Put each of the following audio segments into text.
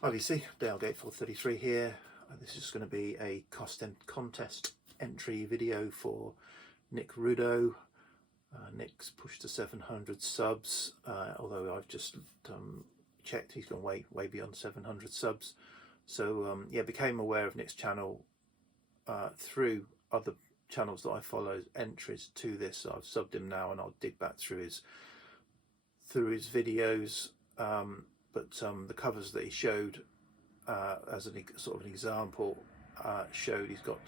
Obviously, Dalegate 433 here. This is going to be a contest entry video for Nick Rudow. Nick's pushed to 700 subs, although I've just checked, he's gone way beyond 700 subs. So yeah, became aware of Nick's channel through other channels that I follow, entries to this. So I've subbed him now, and I'll dig back through his videos. But the covers that he showed as an sort of an example showed he's got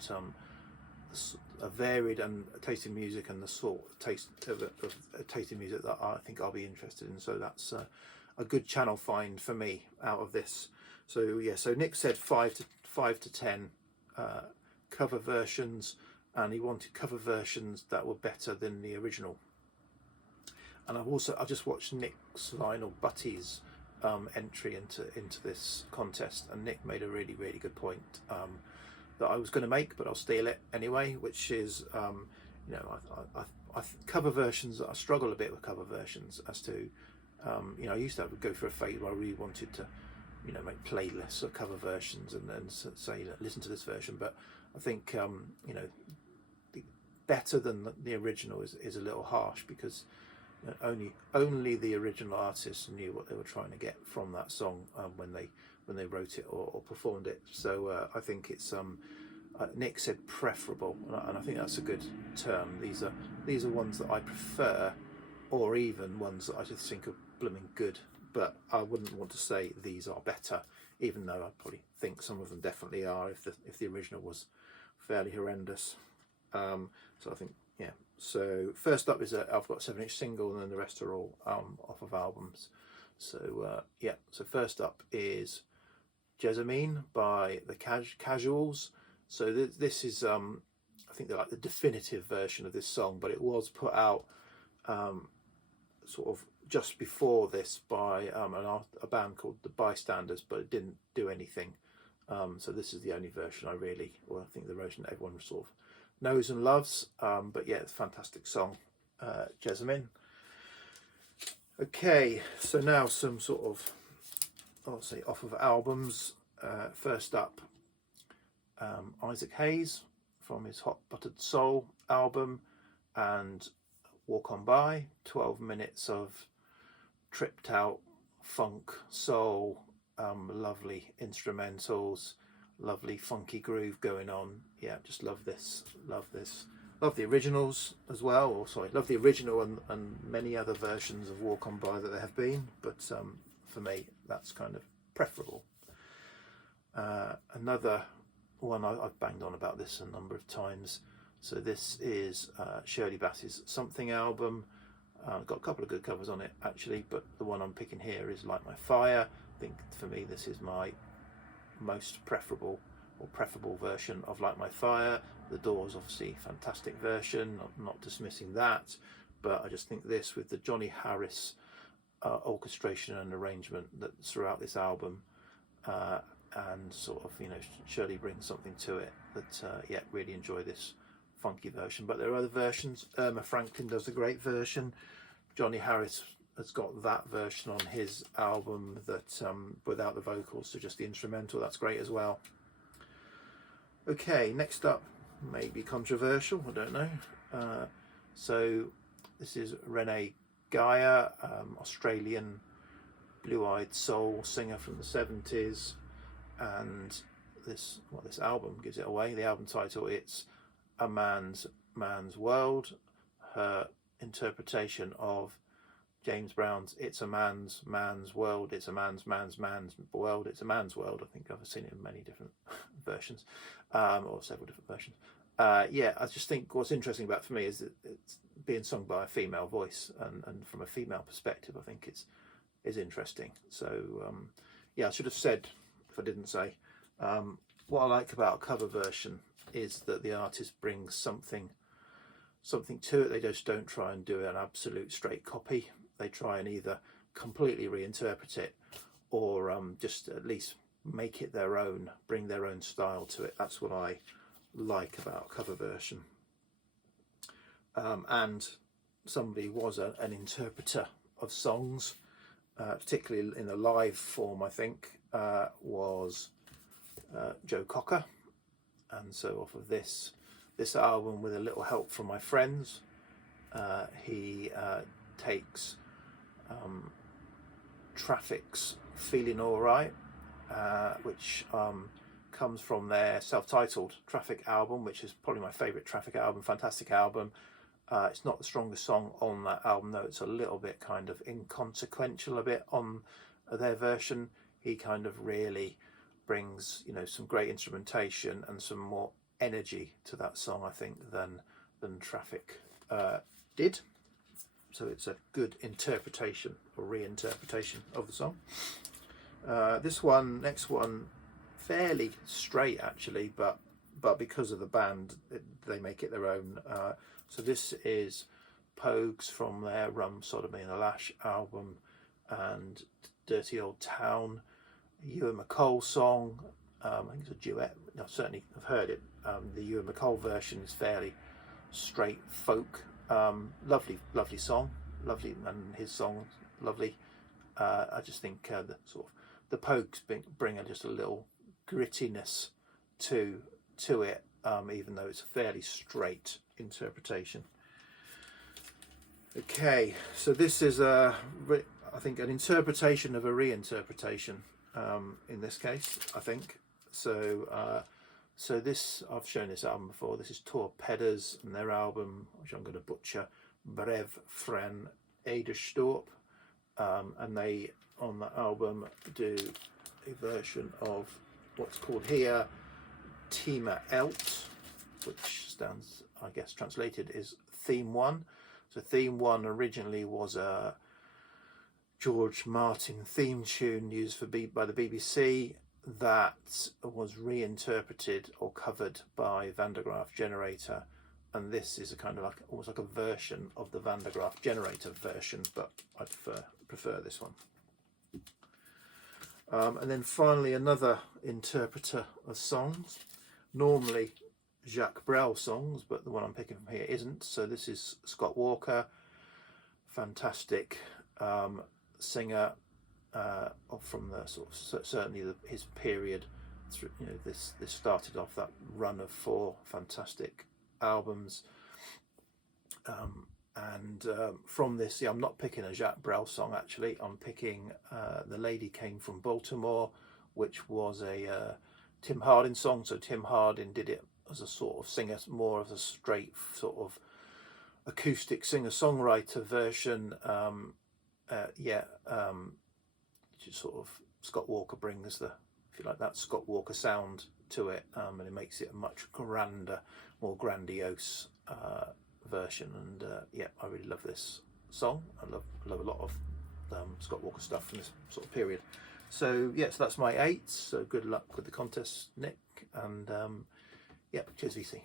a varied and tasting music, and the sort of taste of tasting music that I think I'll be interested in. So that's a good channel find for me out of this. So yeah, so Nick said 5 to 10 cover versions, and he wanted cover versions that were better than the original. And I just watched Nick's Lionel Buttie's entry into this contest, and Nick made a really good point that I was going to make, but I'll steal it anyway, which is you know, I cover versions, I struggle a bit with cover versions as to you know, I used to go through a phase where I really wanted to, you know, make playlists of cover versions and then say, listen to this version. But I think you know, better than the original is a little harsh, because only the original artists knew what they were trying to get from that song when they wrote it or performed it. So I think it's Nick said preferable, and I think that's a good term. These are ones that I prefer, or even ones that I just think are blooming good, but I wouldn't want to say these are better, even though I probably think some of them definitely are if the original was fairly horrendous. So I think, yeah. So first up is I've got a 7-inch single, and then the rest are all off of albums. So yeah, so first up is Jessamine by the Casuals. So this is I think they're like the definitive version of this song, but it was put out sort of just before this by a band called the Bystanders, but it didn't do anything. So this is the only version I think the version that everyone sort of knows and loves. But yeah, it's a fantastic song, Jessamine. Okay, so now some sort of, I'll say, off of albums. First up, Isaac Hayes from his Hot Buttered Soul album, and Walk On By, 12 minutes of tripped out funk, soul, lovely instrumentals, lovely funky groove going on. Yeah, just love this. Love the originals as well, or sorry, love the original and many other versions of Walk On By that there have been, but for me that's kind of preferable. Another one, I've banged on about this a number of times. So this is Shirley Bassey's Something album. Got a couple of good covers on it actually, but the one I'm picking here is Light My Fire. I think for me this is my most preferable version of Light My Fire. The Doors, obviously, fantastic version, not dismissing that, but I just think this, with the Johnny Harris orchestration and arrangement that's throughout this album, and sort of, you know, Shirley brings something to it that yeah, really enjoy this funky version. But there are other versions. Irma Franklin does a great version. Johnny Harris has got that version on his album that without the vocals, so just the instrumental. That's great as well. Okay, next up, maybe controversial, I don't know. So this is Renee Gaia, Australian blue-eyed soul singer from the 70s, and this album gives it away. The album title, it's A Man's World, her interpretation of James Brown's It's a Man's World, It's a Man's World, It's a Man's World. I think I've seen it in many different versions, or several different versions. Yeah, I just think what's interesting about it for me is that it's being sung by a female voice, and from a female perspective, I think is interesting. So yeah, I should have said, if I didn't say, what I like about a cover version is that the artist brings something to it. They just don't try and do an absolute straight copy. They try and either completely reinterpret it, or just at least make it their own, bring their own style to it. That's what I like about a cover version. And somebody was an interpreter of songs. particularly in the live form, I think, was Joe Cocker. And so off of this album, with a little help from my friends, he takes Traffic's Feeling Alright, which comes from their self-titled Traffic album, which is probably my favourite Traffic album. Fantastic album. It's not the strongest song on that album, though. It's a little bit kind of inconsequential a bit on their version. He kind of really brings, you know, some great instrumentation and some more energy to that song, I think, than Traffic did. So it's a good interpretation or reinterpretation of the song. Next one, fairly straight actually, but because of the band, they make it their own. So this is Pogues from their Rum, Sodomy and a Lash album, and Dirty Old Town, Ewan McCall song. I think it's a duet. I certainly have heard it. The Ewan McCall version is fairly straight folk. Lovely song, lovely, and his song lovely. I just think the sort of the Pogues bring just a little grittiness to it, even though it's a fairly straight interpretation. Okay, so this is I think an interpretation of a reinterpretation in this case, I think. So this, I've shown this album before. This is Torpedas and their album, which I'm going to butcher, Brev Fran Ederstorp, and they on that album do a version of what's called here Thema Elt, which stands, I guess, translated is Theme 1. So Theme 1 originally was a George Martin theme tune used by the BBC that was reinterpreted or covered by Van der Graaf Generator, and this is a kind of like almost like a version of the Van der Graaf Generator version, but I prefer this one. And then finally another interpreter of songs, normally Jacques Brel songs, but the one I'm picking from here isn't. So this is Scott Walker, fantastic singer from the sort of certainly his period. You know, this started off that run of 4 fantastic albums, and from this, I'm not picking a Jacques Brel song actually. I'm picking The Lady Came from Baltimore, which was a Tim Hardin song. So Tim Hardin did it as a sort of singer, more of a straight sort of acoustic singer-songwriter version. Just sort of Scott Walker brings the, if you like, that Scott Walker sound to it, and it makes it a much grander, more grandiose version. And I really love this song. I love a lot of Scott Walker stuff from this sort of period. So so that's my 8. So good luck with the contest, Nick, and cheers VC.